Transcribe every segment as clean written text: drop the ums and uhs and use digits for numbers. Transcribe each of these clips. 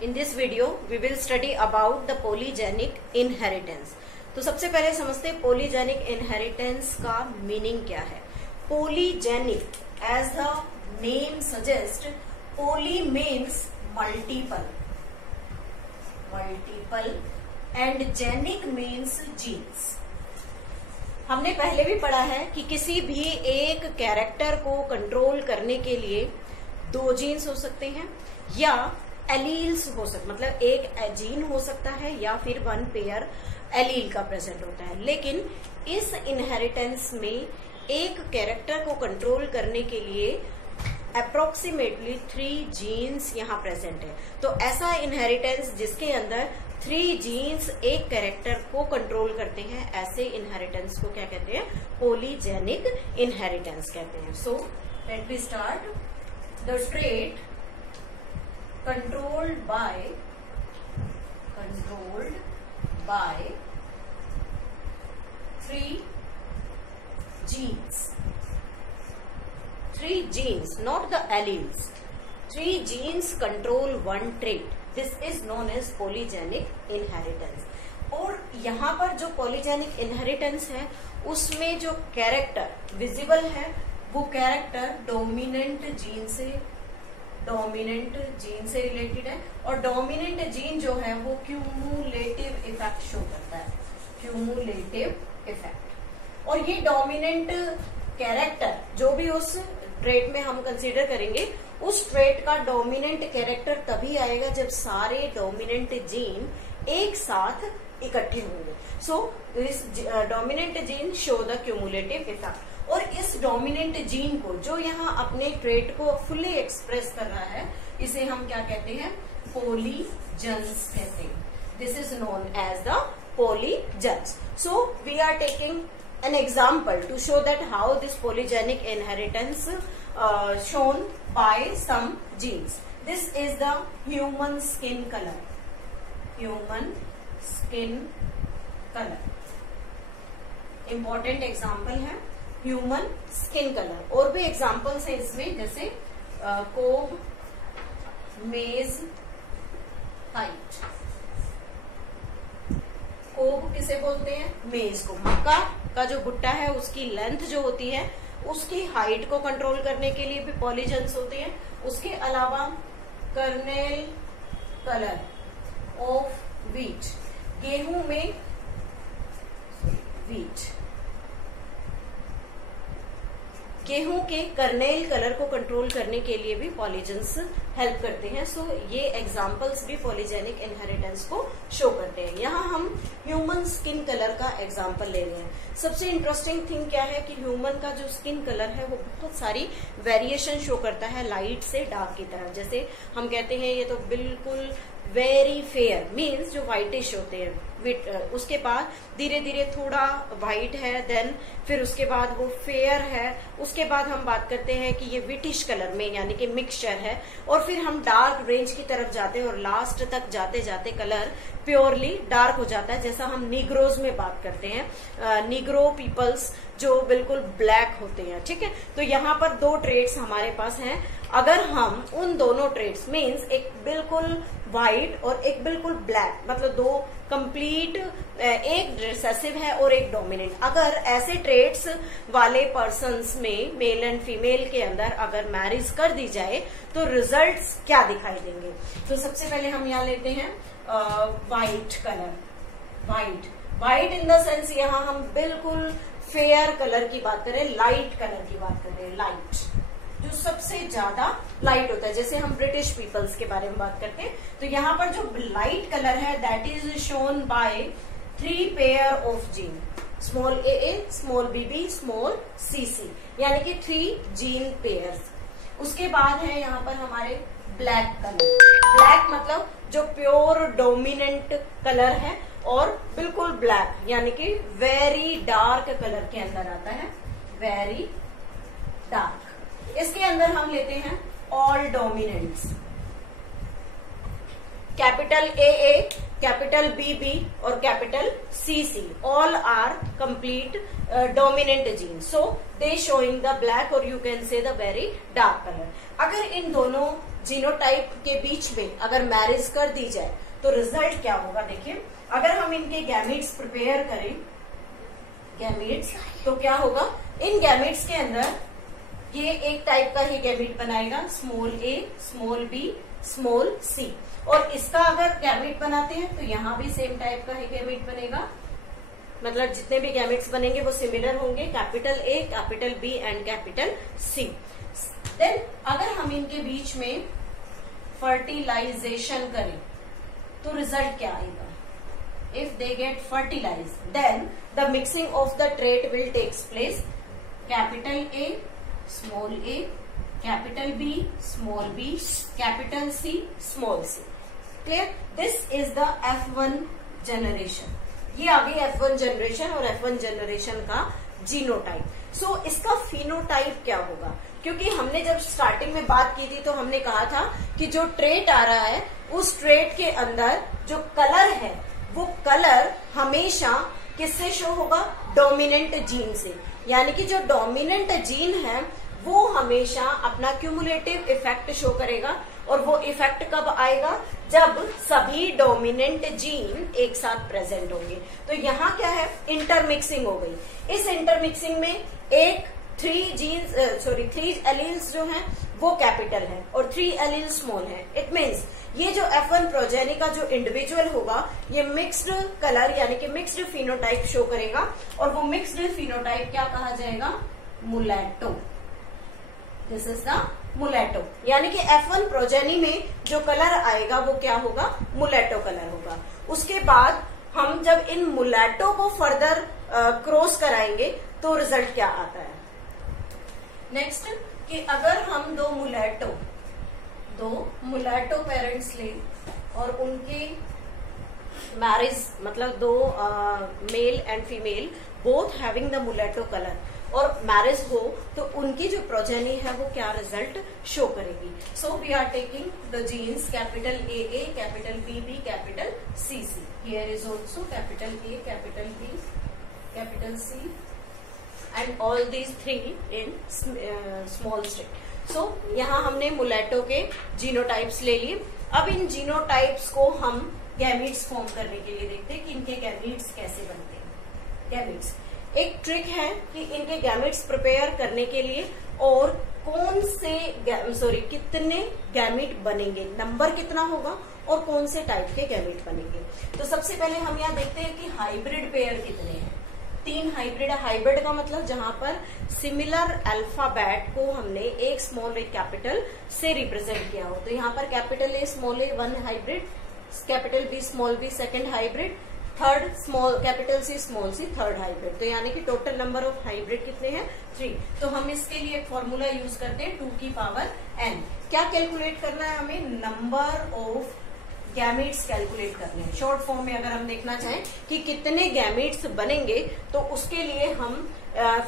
In this video, we will study about the polygenic inheritance. तो सबसे पहले समझते हैं polygenic inheritance का मीनिंग क्या है. Polygenic, as the name suggests, poly means multiple, and genic means genes. हमने पहले भी पढ़ा है कि किसी भी एक कैरेक्टर को कंट्रोल करने के लिए दो जीन्स हो सकते हैं या एलील्स हो सकते, मतलब एक जीन हो सकता है या फिर वन पेयर एलील का प्रेजेंट होता है. लेकिन इस इनहेरिटेंस में एक कैरेक्टर को कंट्रोल करने के लिए अप्रोक्सीमेटली 3 जीन्स यहाँ प्रेजेंट है. तो ऐसा इनहेरिटेंस जिसके अंदर 3 जीन्स एक कैरेक्टर को कंट्रोल करते हैं, ऐसे इनहेरिटेंस को क्या कहते हैं? पोलीजेनिक इनहेरिटेंस कहते हैं. So let we start. The trait controlled by 3 genes. 3 genes, not the alleles. 3 genes control one trait. This is known as polygenic inheritance. और यहाँ पर जो polygenic inheritance है उसमें जो कैरेक्टर विजिबल है वो कैरेक्टर डोमिनेंट जीन से रिलेटेड है. और डोमिनेंट जीन जो है वो क्यूमुलेटिव इफेक्ट शो करता है, क्यूमुलेटिव इफेक्ट. और ये डोमिनेंट कैरेक्टर जो भी उस ट्रेट में हम कंसीडर करेंगे, उस ट्रेट का डोमिनेंट कैरेक्टर तभी आएगा जब सारे डोमिनेंट जीन एक साथ इकट्ठे होंगे. So this dominant gene show the cumulative effect. और इस डोमिनेंट जीन को जो यहाँ अपने ट्रेट को फुली एक्सप्रेस कर रहा है, इसे हम क्या कहते हैं? पोलीजेंस कहते हैं. This is known as the polygenes. So we are taking an example to show that how this polygenic inheritance shown by some genes. This is the human skin color. Human skin color. Important example है human skin colour. और भी examples है इसमें, जैसे कोब, मेज, height. कोब किसे बोलते हैं? मेज को. मक्का का जो भुट्टा है उसकी लेंथ जो होती है उसकी हाइट को कंट्रोल करने के लिए भी पॉलीजेंस होते हैं. उसके अलावा कर्नेल कलर ऑफ व्हीट, गेहूं में व्हीट, गेहूं के कर्नेल कलर को कंट्रोल करने के लिए भी पॉलीजेंस हेल्प करते हैं. सो ये एग्जांपल्स भी पॉलीजेनिक इनहेरिटेंस को शो करते हैं. यहाँ हम ह्यूमन स्किन कलर का एग्जांपल ले रहे हैं. सबसे इंटरेस्टिंग थिंग क्या है कि ह्यूमन का जो स्किन कलर है वो बहुत सारी वेरिएशन शो करता है लाइट से डार्क की तरफ. जैसे हम कहते हैं ये तो बिल्कुल वेरी फेयर, मीन्स जो व्हाइटिश होते हैं, उसके बाद धीरे धीरे थोड़ा व्हाइट है, देन फिर उसके बाद वो फेयर है, उसके बाद हम बात करते हैं कि ये विटिश कलर में यानी कि मिक्सचर है, और फिर हम डार्क रेंज की तरफ जाते हैं और लास्ट तक जाते जाते कलर प्योरली डार्क हो जाता है. जैसा हम निग्रोज में बात करते हैं, निग्रो पीपल्स जो बिल्कुल ब्लैक होते हैं. ठीक है, तो यहाँ पर 2 ट्रेट्स हमारे पास हैं. अगर हम उन दोनों ट्रेट्स मीन्स एक बिल्कुल व्हाइट और एक बिल्कुल ब्लैक, मतलब 2 कंप्लीट, एक रिसेसिव है और एक डोमिनेंट, अगर ऐसे ट्रेट्स वाले पर्सन्स में मेल एंड फीमेल के अंदर अगर मैरिज कर दी जाए तो रिजल्ट्स क्या दिखाई देंगे? तो सबसे पहले हम यहाँ लेते हैं white colour. White in the sense यहाँ हम बिल्कुल फेयर कलर की बात करें, लाइट कलर की बात करें, लाइट जो सबसे ज्यादा लाइट होता है. जैसे हम ब्रिटिश पीपल्स के बारे में बात करते हैं तो यहाँ पर जो लाइट कलर है that is shown by 3 pair of gene, small a, small bb, small cc, यानी कि 3 जीन पेयर्स. उसके बाद है यहाँ पर हमारे ब्लैक कलर. ब्लैक मतलब जो प्योर डोमिनेंट कलर है और बिल्कुल ब्लैक यानी कि वेरी डार्क कलर के अंदर आता है, वेरी डार्क. इसके अंदर हम लेते हैं all dominants, capital AA, capital BB और capital CC. All are complete dominant gene. So they showing the black और you can say the very dark colour. अगर इन दोनों जीनोटाइप के बीच में अगर मैरिज कर दी जाए तो रिजल्ट क्या होगा? देखिए, अगर हम इनके गैमीट्स प्रिपेयर करें, गैमीट्स, तो क्या होगा? इन गैमीट्स के अंदर ये एक टाइप का ही गैमीट बनाएगा, small A, small B, small सी। और इसका अगर गैमीट बनाते हैं तो यहाँ भी सेम टाइप का ही गैमीट बनेगा, मतलब जितने भी गैमेट्स बनेंगे वो सिमिलर होंगे, capital A, capital B and capital C. Then अगर हम इनके बीच में फर्टिलाइजेशन करें तो रिजल्ट क्या आएगा? If they get fertilize then the mixing of the trait will takes place, capital A, small A, capital B, small B, capital C, small C. Clear? This is the F1 generation. ये आ गई F1 generation और F1 generation का genotype. सो इसका phenotype क्या होगा? क्योंकि हमने जब स्टार्टिंग में बात की थी तो हमने कहा था कि जो ट्रेट आ रहा है उस ट्रेट के अंदर जो कलर है वो कलर हमेशा किससे शो होगा? डोमिनेंट जीन से। यानी कि जो डोमिनेंट जीन है वो हमेशा अपना क्यूमुलेटिव इफेक्ट शो करेगा। और वो इफेक्ट कब आएगा? जब सभी डोमिनेंट जीन एक साथ प्रेजेंट होंगे। तो यहाँ क्या है? इंटरमिक्सिंग हो गई। इस इंटरमिक्सिंग में एक 3 एलील्स जो हैं वो कैपिटल है और 3 एलील स्मॉल है। इट मीन्स ये जो F1 प्रोजेनी का जो इंडिविजुअल होगा ये मिक्स्ड कलर यानी कि मिक्स्ड फिनोटाइप शो करेगा। और वो मिक्स्ड फिनोटाइप क्या कहा जाएगा? Mulatto. This is the mulatto. यानी कि F1 प्रोजेनी में जो कलर आएगा वो क्या होगा? मुलैटो कलर होगा। उसके बाद हम जब इन मुलैटो को फर्दर क्रॉस कराएंगे तो रिजल्ट क्या आता है? नेक्स्ट, कि अगर हम दो मुलैटो पेरेंट्स ले और उनके मैरिज, मतलब दो male and female both having the mulatto colour और मैरिज हो तो उनकी जो प्रोजेनी है वो क्या रिजल्ट शो करेगी? So we are taking the genes capital A, capital B, capital C. Here is also capital A, capital B, capital C and all these 3 in small state. So यहाँ हमने मुलैटो के genotypes ले लिए। अब इन genotypes को हम gametes form करने के लिए देखते हैं कि इनके गैमीट्स कैसे बनते हैं। गैमीट्स एक ट्रिक है कि इनके गैमेट्स प्रिपेयर करने के लिए और कितने गैमेट बनेंगे, नंबर कितना होगा और कौन से टाइप के गैमेट बनेंगे। तो सबसे पहले हम यहाँ देखते हैं कि हाइब्रिड पेयर कितने हैं। 3 हाइब्रिड। हाइब्रिड का मतलब जहां पर सिमिलर अल्फाबेट को हमने एक स्मॉल एक कैपिटल से रिप्रेजेंट किया हो। तो यहाँ पर capital A small A 1 hybrid, capital B small B 2nd hybrid, third small capital C small C 3rd hybrid. तो यानी कि टोटल नंबर ऑफ हाइब्रिड कितने हैं? 3। तो हम इसके लिए एक फॉर्मूला यूज करते हैं 2 की पावर n। क्या कैलकुलेट करना है हमें? नंबर ऑफ गैमेट्स कैलकुलेट करने हैं। शॉर्ट फॉर्म में अगर हम देखना चाहें कि कितने गैमेट्स बनेंगे तो उसके लिए हम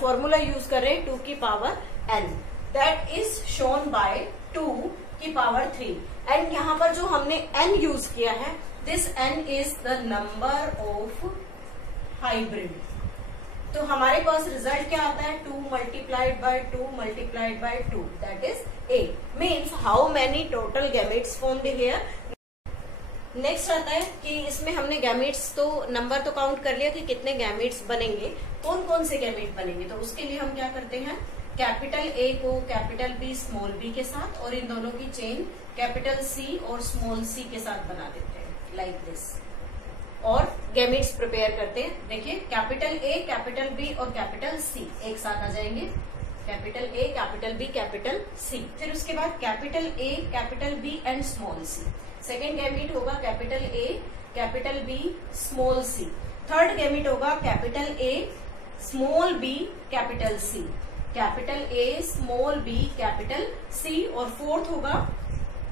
फॉर्मूला यूज कर रहे हैं 2 की power n। That is shown by 2 की पावर 3। एंड यहाँ पर जो हमने n यूज किया है, this n is the number of hybrid. तो हमारे पास रिजल्ट क्या आता है? 2 multiplied by 2 multiplied by 2 that is 8 means how many total gametes formed here। Next आता है कि इसमें हमने गैमेट्स तो नंबर तो काउंट कर लिया कि कितने गैमेट्स बनेंगे, कौन कौन से गैमेट बनेंगे। तो उसके लिए हम क्या करते हैं? कैपिटल ए को कैपिटल बी स्मॉल बी के साथ और इन दोनों की चेन कैपिटल सी और स्मॉल सी के साथ बना देते हैं लाइक दिस और गैमेट्स प्रिपेयर करते हैं। देखिए कैपिटल ए, कैपिटल बी और कैपिटल सी एक साथ आ जाएंगे। Capital A, capital B, capital C. फिर उसके बाद capital A, capital B and small C. Second gamete होगा capital A, capital B, small C. Third gamete होगा capital A, small B, capital C. Capital A, small B, capital C. और fourth होगा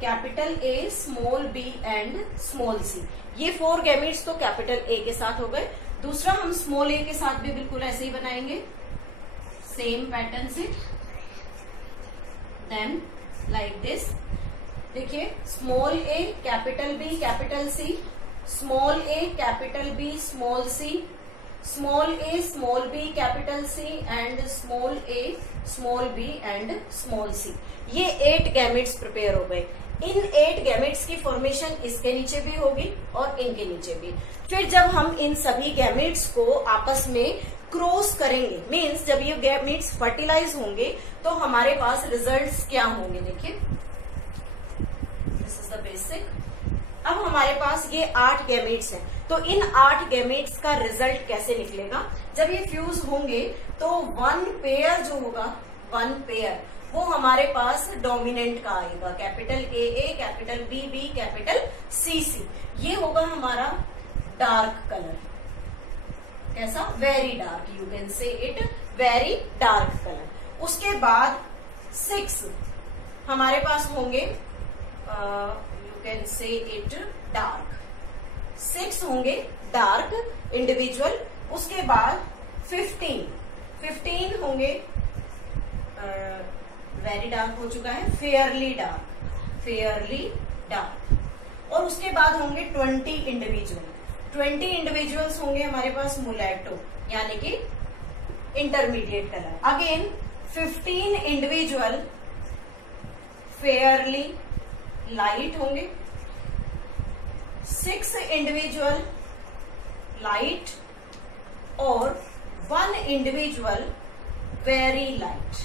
capital A, small B and small C. ये 4 gametes तो capital A के साथ हो गए। दूसरा हम स्मॉल ए के साथ भी बिल्कुल ऐसे ही बनाएंगे, सेम पैटर्न से। Then like this. देखिए small A, capital B, capital C, small A, capital B, small C, small A, small B, capital C and small A, small B and small C. ये 8 gametes prepare हो गए। इन 8 gametes की formation इसके नीचे भी होगी और इनके नीचे भी। फिर जब हम इन सभी गैमेट्स को आपस में क्रॉस करेंगे, मीन्स जब ये गैमेट्स फर्टिलाइज होंगे तो हमारे पास रिजल्ट्स क्या होंगे, देखिए दिस इज द बेसिक। अब हमारे पास ये 8 गैमेट्स हैं, तो इन 8 गैमेट्स का रिजल्ट कैसे निकलेगा? जब ये फ्यूज होंगे तो 1 पेयर जो होगा, 1 पेयर वो हमारे पास डोमिनेंट का आएगा, capital AA, capital BB, capital CC। ये होगा हमारा डार्क कलर। कैसा? वेरी डार्क, यू कैन से इट वेरी डार्क कलर। उसके बाद 6 हमारे पास होंगे, यू कैन से इट डार्क, 6 होंगे डार्क इंडिविजुअल। उसके बाद 15 होंगे, वेरी डार्क हो चुका है, फेयरली डार्क। और उसके बाद होंगे 20 इंडिविजुअल्स होंगे हमारे पास मुलेटो, यानी कि intermediate colour. Again 15 individual Fairlie light होंगे, 6 इंडिविजुअल लाइट और 1 इंडिविजुअल वेरी लाइट।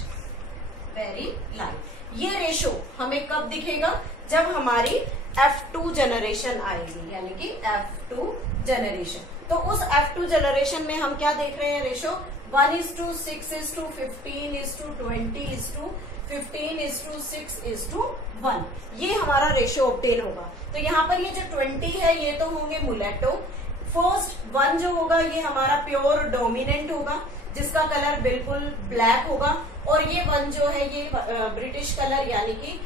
ये रेशो हमें कब दिखेगा? जब हमारी F2 जनरेशन आएगी, यानी कि F2 जनरेशन। तो उस F2 जनरेशन में हम क्या देख रहे हैं? रेशो 1:6:15:20:15:6:1। ये हमारा रेशो ऑब्टेन होगा। तो यहाँ पर ये जो 20 है ये तो होंगे मुलेटो। फर्स्ट 1 जो होगा ये हमारा प्योर डोमिनेंट होगा, जिसका कलर बिल्कुल ब्लैक होगा। और ये 1 जो है ये ब्रिटिश कलर, यानी कि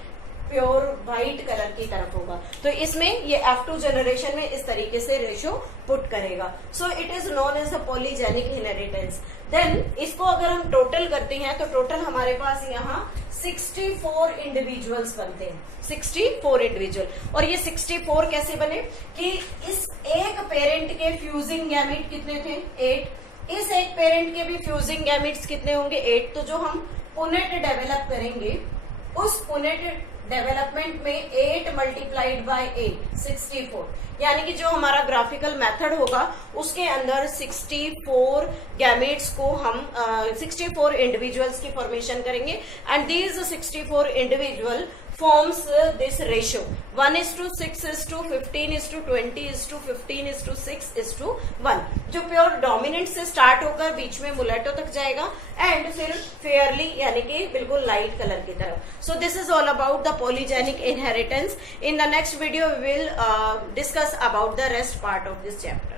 प्योर व्हाइट कलर की तरफ होगा। तो इसमें ये F2 जनरेशन में इस तरीके से रेशो पुट करेगा। So it is known as a polygenic inheritance. Then इसको अगर हम टोटल करते हैं तो टोटल हमारे पास यहाँ 64 इंडिविजुअल्स बनते हैं, 64 इंडिविजुअल। और ये 64 कैसे बने कि इस एक पेरेंट के फ्यूजिंग गैमेट कितने थे? 8। इस एक पेरेंट के भी फ्यूजिंग गैमेट्स कितने होंगे? 8। तो जो हम पुनेट डेवलप करेंगे उस पुनेट डेवलपमेंट में 8 मल्टीप्लाइड बाय 8 64, यानी कि जो हमारा ग्राफिकल मेथड होगा उसके अंदर 64 गैमेट्स को हम 64 इंडिविजुअल्स की फॉर्मेशन करेंगे। And these 64 individual forms this ratio 1:6:15:20:15:6:1, जो प्योर डोमिनेंट से स्टार्ट होकर बीच में मुलेटो तक जाएगा एंड फिर फेयरली यानी कि बिल्कुल लाइट कलर की तरफ। So this is all about the polygenic inheritance. In the next video we will discuss about the rest part of this chapter.